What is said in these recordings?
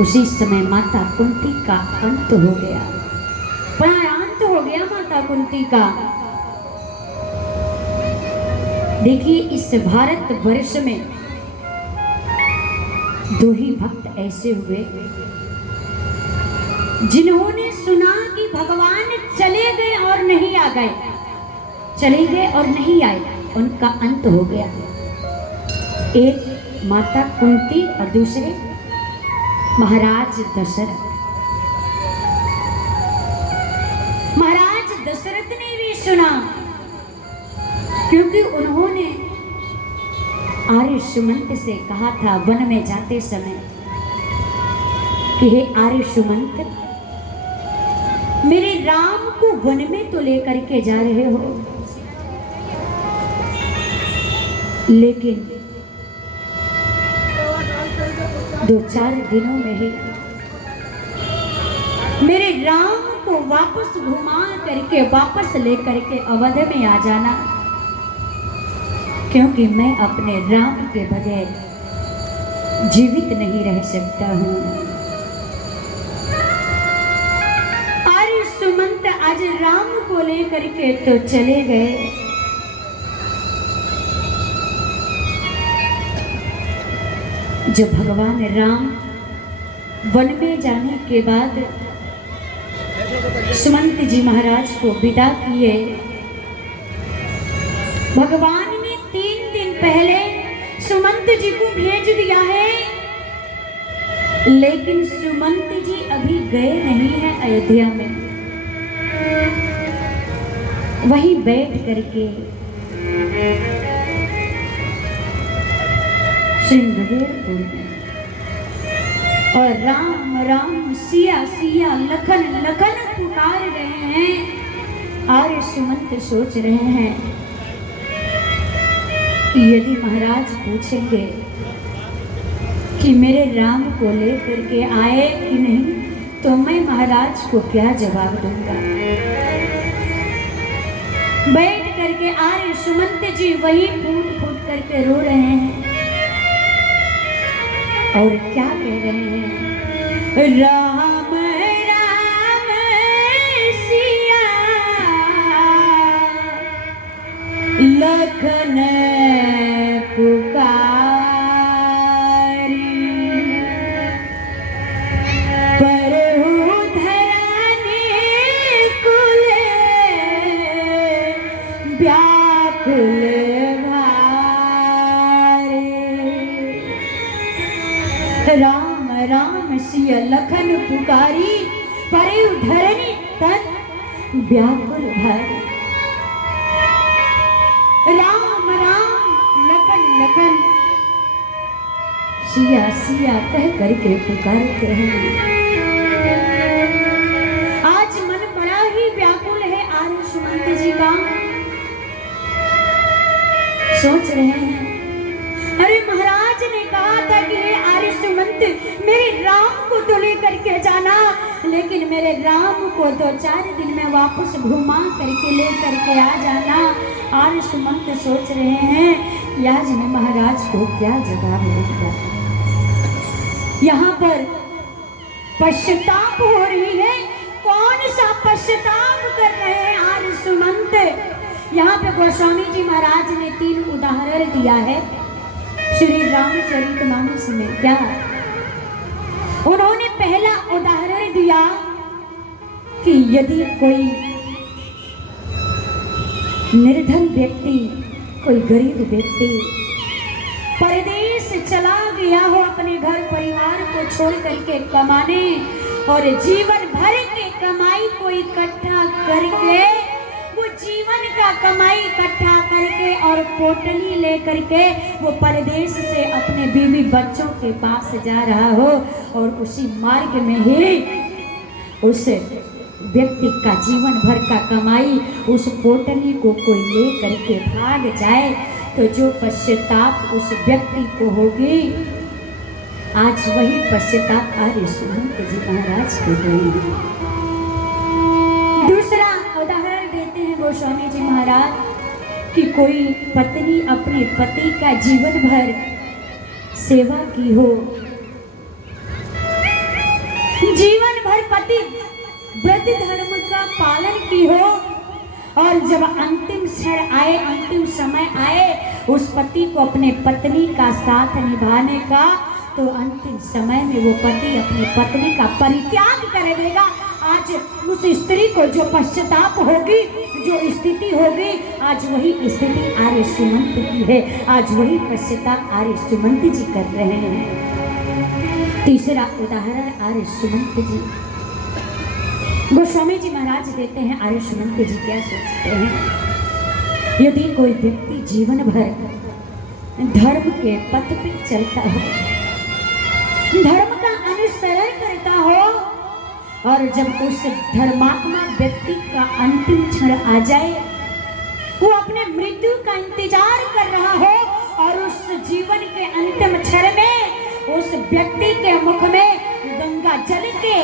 उसी समय माता कुंती का अंत हो गया, प्राणांत हो गया माता कुंती का। देखिए इस भारत वर्ष में दो ही भक्त ऐसे हुए जिन्होंने सुना कि भगवान चले गए और नहीं आ गए, चले गए और नहीं आए, उनका अंत हो गया। एक माता कुंती और दूसरे महाराज दशरथ। महाराज दशरथ ने भी सुना, क्योंकि उन्होंने आर्य सुमंत से कहा था वन में जाते समय कि हे आर्य सुमंत, मेरे राम को वन में तो लेकर के जा रहे हो, लेकिन 2-4 दिनों में ही मेरे राम को वापस घुमा करके वापस लेकर के अवध में आ जाना, क्योंकि मैं अपने राम के बगैर जीवित नहीं रह सकता हूं। आर्य सुमंत आज राम को लेकर के तो चले गए, जब भगवान राम वन में जाने के बाद सुमंत जी महाराज को विदा किए, भगवान ने 3 दिन पहले सुमंत जी को भेज दिया है, लेकिन सुमंत जी अभी गए नहीं हैं अयोध्या में, वहीं बैठ करके श्रृंगवेरपुर में और राम राम सिया सिया लखन लखन पुकार रहे हैं। आर्य सुमंत सोच रहे हैं कि यदि महाराज पूछेंगे कि मेरे राम को लेकर के आए कि नहीं, तो मैं महाराज को क्या जवाब दूंगा। बैठ करके आर्य सुमंत जी वही फूट फूट करके रो रहे हैं और क्या कह रहे हैं, राम राम सिया लखन पुकारी, परहु धरनी कुल व्याकुल राम राम सिया लखन पुकारी, परहु धरनी तन व्याकुल भारी। राम राम लखन लखन सिया सिया कह करके पुकारते हैं। आज मन बड़ा ही व्याकुल है आर्य सुमंत जी का। सोच रहे हैं, अरे महाराज ने कहा था कि हे आर्य सुमंत, मेरे राम को तो लेकर के जाना, लेकिन मेरे राम को 2-4 दिन में वापस घुमा करके लेकर के आ जाना। आर्य सुमंत सोच रहे हैं कि आज मैं महाराज को क्या जवाब दूंगा। यहाँ पर पश्चाताप हो रही है। कौन सा पश्चाताप कर रहे हैं आर्य सुमंत? यहाँ पे गोस्वामी जी महाराज ने 3 उदाहरण दिया है श्री रामचरितमानस में। क्या उन्होंने पहला उदाहरण दिया कि यदि कोई निर्धन व्यक्ति, कोई गरीब व्यक्ति परदेश चला गया हो अपने घर परिवार को छोड़ करके कमाने, और जीवन भर के कमाई को इकट्ठा करके, वो जीवन का कमाई इकट्ठा करके और पोटली लेकर के वो परदेश से अपने बीवी बच्चों के पास जा रहा हो, और उसी मार्ग में ही उस व्यक्ति का जीवन भर का कमाई उस पोटली को कोई ले करके भाग जाए, तो जो पश्चाताप उस व्यक्ति को होगी, आज वही पश्चाताप आर्य सुमंत जी महाराज को देंगे। दूसरा उदाहरण देते हैं गोस्वामी जी महाराज कि कोई पत्नी अपने पति का जीवन भर सेवा की हो, जीवन भर पति व्रत धर्म का पालन की हो, और जब अंतिम क्षण आए, अंतिम समय आए उस पति को अपने पत्नी का साथ निभाने का, तो अंतिम समय में वो पति अपनी पत्नी का परित्याग कर देगा। आज उस स्त्री को जो पश्चाताप होगी, जो स्थिति होगी, आज वही स्थिति आर्य सुमंत की है। आज वही पश्चाताप आर्य सुमंत जी कर रहे हैं। तीसरा उदाहरण आर्य सुमंत जी, गोस्वामी जी महाराज देते हैं आर्य सुमंत जी क्या सोचते हैं। यदि कोई व्यक्ति जीवन भर धर्म के पथ पे चलता है, धर्म का अनुसरण करता हो, और जब उस धर्मात्मा व्यक्ति का अंतिम क्षण आ जाए, वो अपने मृत्यु का इंतजार कर रहा हो, और उस जीवन के अंतिम क्षण में उस व्यक्ति के मुख में गंगा जल के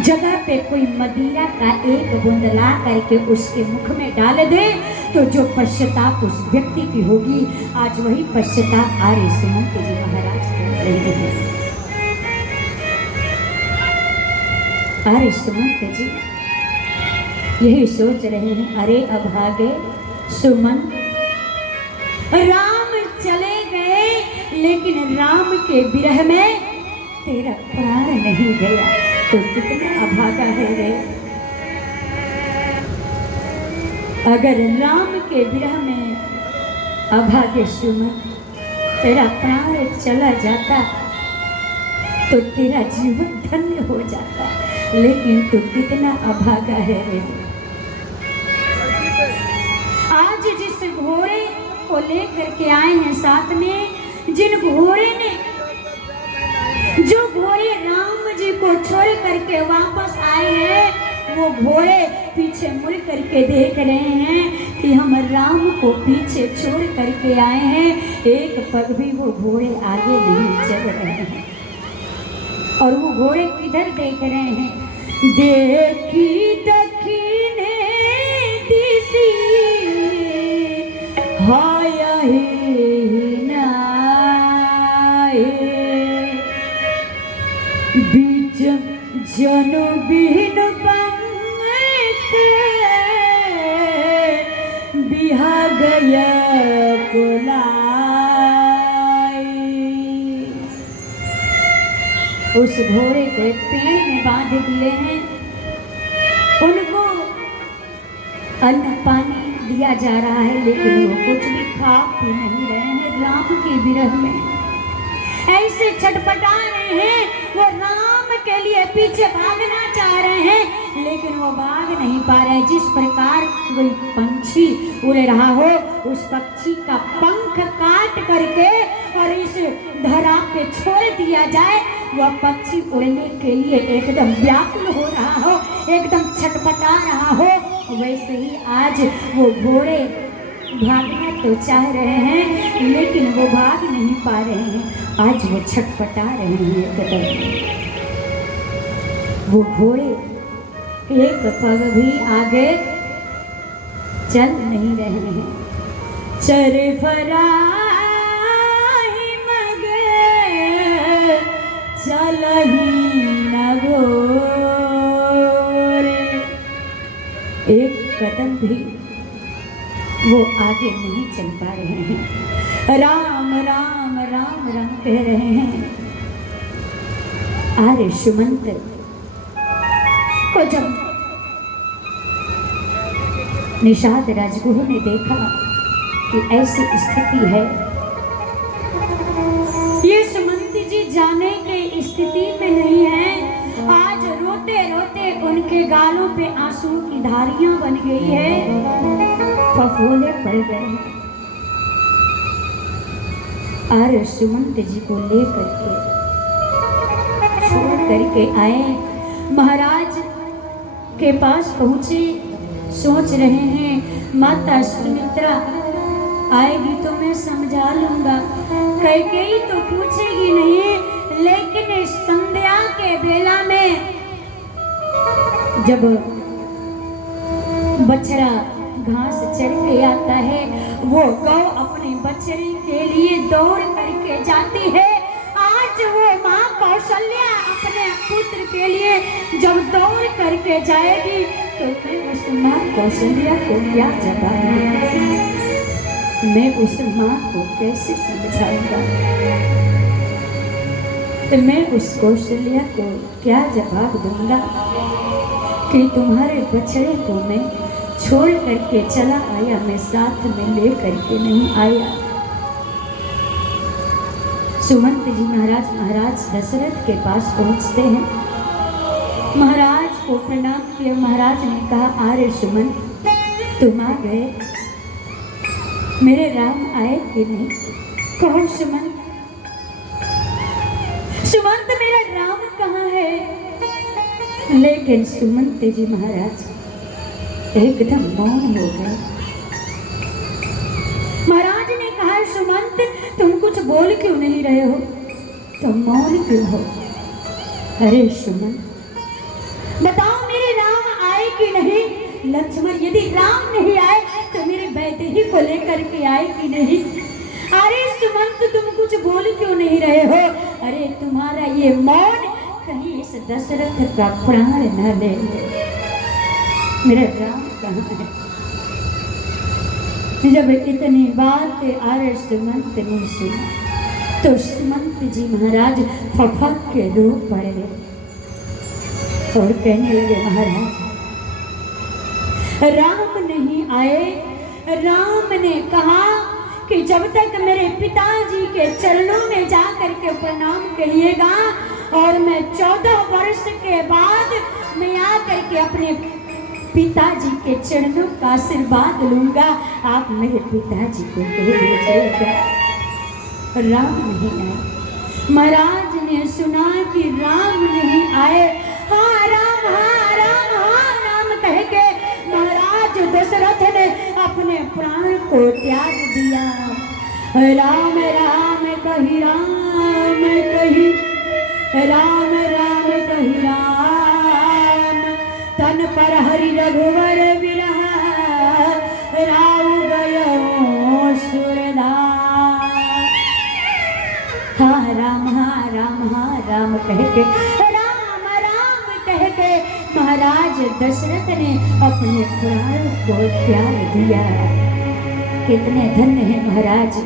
जगह पे कोई मदिरा का एक बूंद ला करके उसके मुख में डाल दे, तो जो पश्चाताप उस व्यक्ति की होगी, आज वही पश्चाताप आर्य सुमंत जी महाराज कर रहे हैं। आर्य सुमंत जी यही सोच रहे हैं, अरे अभागे सुमंत, राम चले गए लेकिन राम के विरह में तेरा प्राण नहीं गया, तो कितना अभागा है रे। अगर राम के विरह में अभागे सुमंत तेरा प्राण चला जाता तो तेरा जीवन धन्य हो जाता, लेकिन तू कितना अभागा है रे। आज जिस घोड़े को लेकर के आए हैं साथ में, जिन घोड़े ने, जो घोड़े राम जी को छोड़ करके वापस आए हैं, वो घोड़े पीछे मुड़ करके देख रहे हैं कि हम राम को पीछे छोड़ करके आए हैं, एक पग भी वो घोड़े आगे नहीं चल रहे हैं। और वो घोड़े किधर देख रहे हैं, देखी दखिने दिसी हाय नाए, बीच जनु बिन पंख बिहा गया बुलाई। उस घोड़े को एक पेड़ में बांध दिए हैं, उनको अन्न पानी दिया जा रहा है, लेकिन वो कुछ भी खा पी नहीं रहे हैं। राम के विरह में ऐसे छटपटा रहे हैं, वो राम के लिए पीछे भागना चाह रहे हैं, लेकिन वो भाग नहीं पा रहे। जिस प्रकार कोई पंछी उड़ रहा हो, उस पक्षी का पंख काट करके और इस धरा पे छोड़ दिया जाए, वह पक्षी उड़ने के लिए एकदम व्याकुल हो रहा हो, एकदम छटपटा रहा हो, वैसे ही आज वो घोड़े भागना तो चाह रहे हैं, लेकिन वो भाग नहीं पा रहे हैं। आज वो छटपटा रहे हैं एकदम। वो घोड़े एक पग भी आगे चल नहीं रहे हैं। चरे फराही मगे चलही न गोरे, एक कदम भी वो आगे नहीं चल पा रहे हैं। राम राम राम राम कह रहे हैं। आर्य सुमंत को जब निषाद राजगुरु ने देखा कि ऐसी स्थिति है, ये सुमंत जी जाने के स्थिति में नहीं है। आज रोते रोते उनके गालों पे आंसू की धारियां बन गई है, फफोले पड़ गए हैं। आर्य सुमंत जी को लेकर के छोड़ करके आए, महाराज के पास पहुंचे। सोच रहे हैं माता सुमित्रा आएगी तो मैं समझा लूंगा, कैकेयी तो पूछेगी नहीं, लेकिन संध्या के बेला में जब बछड़ा घास चर के आता है, वो गौ अपने बछड़े के लिए दौड़ करके जाती है। आज वो माँ गौ कौशल्या अपने पुत्र के लिए जब दौड़ करके जाएगी तो मैं उस माँ कौशल्या को क्या जवाब दूंगा? मैं उस माँ को कैसे समझाऊंगा? तो मैं उस कौशल्या को क्या जवाब दूंगा कि तुम्हारे बछड़े को मैं छोड़ करके चला आया, मैं साथ में ले करके नहीं आया। सुमंत जी महाराज दशरथ के पास पहुंचते हैं। महाराज को प्रणाम किया। महाराज ने कहा, आर्य सुमंत तुम आ गए, मेरे राम आए कि नहीं? कौन सुमंत? सुमंत मेरा राम कहाँ है? लेकिन सुमंत जी महाराज एकदम मौन हो गए। महाराज ने कहा, सुमंत तुम कुछ बोल क्यों नहीं रहे हो? तुम मौन क्यों हो? अरे सुमंत बताओ, मेरे राम आए कि नहीं? लक्ष्मण यदि राम नहीं आए तो मेरे वैदेही को लेकर के आए कि नहीं? अरे सुमंत तुम कुछ बोल क्यों नहीं रहे हो? अरे तुम्हारा ये मौन कहीं इस दशरथ का प्राण न ले ले। मेरा राम कहाँ है? जब इतनी बात आर्य सुमंत ने सुनी तो सुमंत जी महाराज फफक के रो पड़े और कहने लगे, महाराज राम नहीं आए। राम ने कहा कि जब तक मेरे पिताजी के चरणों में जा करके प्रणाम करिएगा और मैं 14 वर्ष के बाद मैं आ करके अपने पिताजी के चरणों का आशीर्वाद लूंगा, आप मेरे पिताजी को कह दीजिएगा। राम नहीं आए। महाराज ने सुना कि राम नहीं आए। हाँ राम, हाँ राम, हाँ राम कह के महाराज दशरथ ने अपने प्राण को त्याग दिया। राम राम कही, राम कही, राम राम कही, राम तन पर हरि रघुवर विरह राव गयो सुरदास। हाँ राम, हाँ राम, हाँ राम कह के, राम राम कह के महाराज दशरथ ने अपने प्राण को त्याग दिया। कितने धन्य हैं महाराज,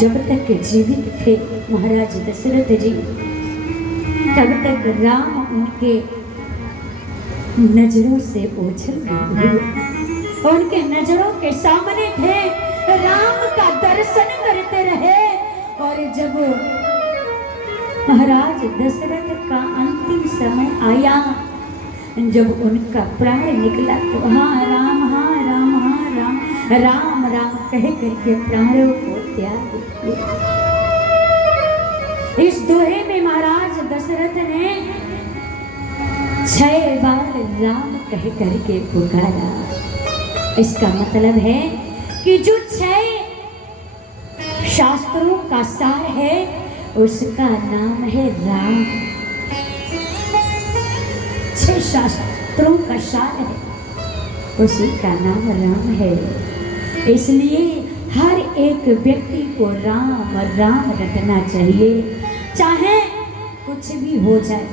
जब तक जीवित थे महाराज दशरथ जी तब तक राम उनके नजरों से ओझल नहीं हुए। उनके नजरों के सामने थे, राम का दर्शन करते रहे। और जब महाराज दशरथ का अंतिम समय आया, जब उनका प्राण निकला तो हाँ राम, हाँ राम, हाँ राम, राम राम कह करके प्राणों को त्याग दिया। इस दोहे में महाराज दशरथ ने 6 बार राम कह करके पुकारा। इसका मतलब है कि जो 6 शास्त्रों का सार है उसका नाम है राम। 6 शास्त्रों का सार है उसी का नाम राम है। इसलिए हर एक व्यक्ति को राम राम रटना चाहिए, चाहे कुछ भी हो जाए,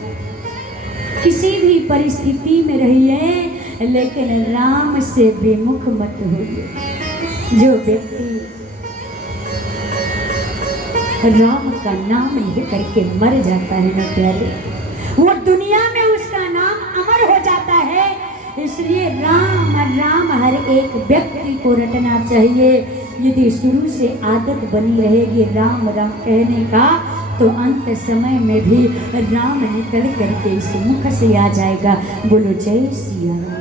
किसी भी परिस्थिति में रहिए, लेकिन राम से विमुख मत होइए। जो व्यक्ति राम का नाम लेकर के मर जाता है ना प्यारे, वो दुनिया में उसका नाम अमर हो जाता है। इसलिए राम राम हर एक व्यक्ति को रटना चाहिए। यदि शुरू से आदत बनी रहेगी राम राम कहने का तो अंत समय में भी राम निकल करके इस मुख से आ जाएगा। बोलो जय सिया राम।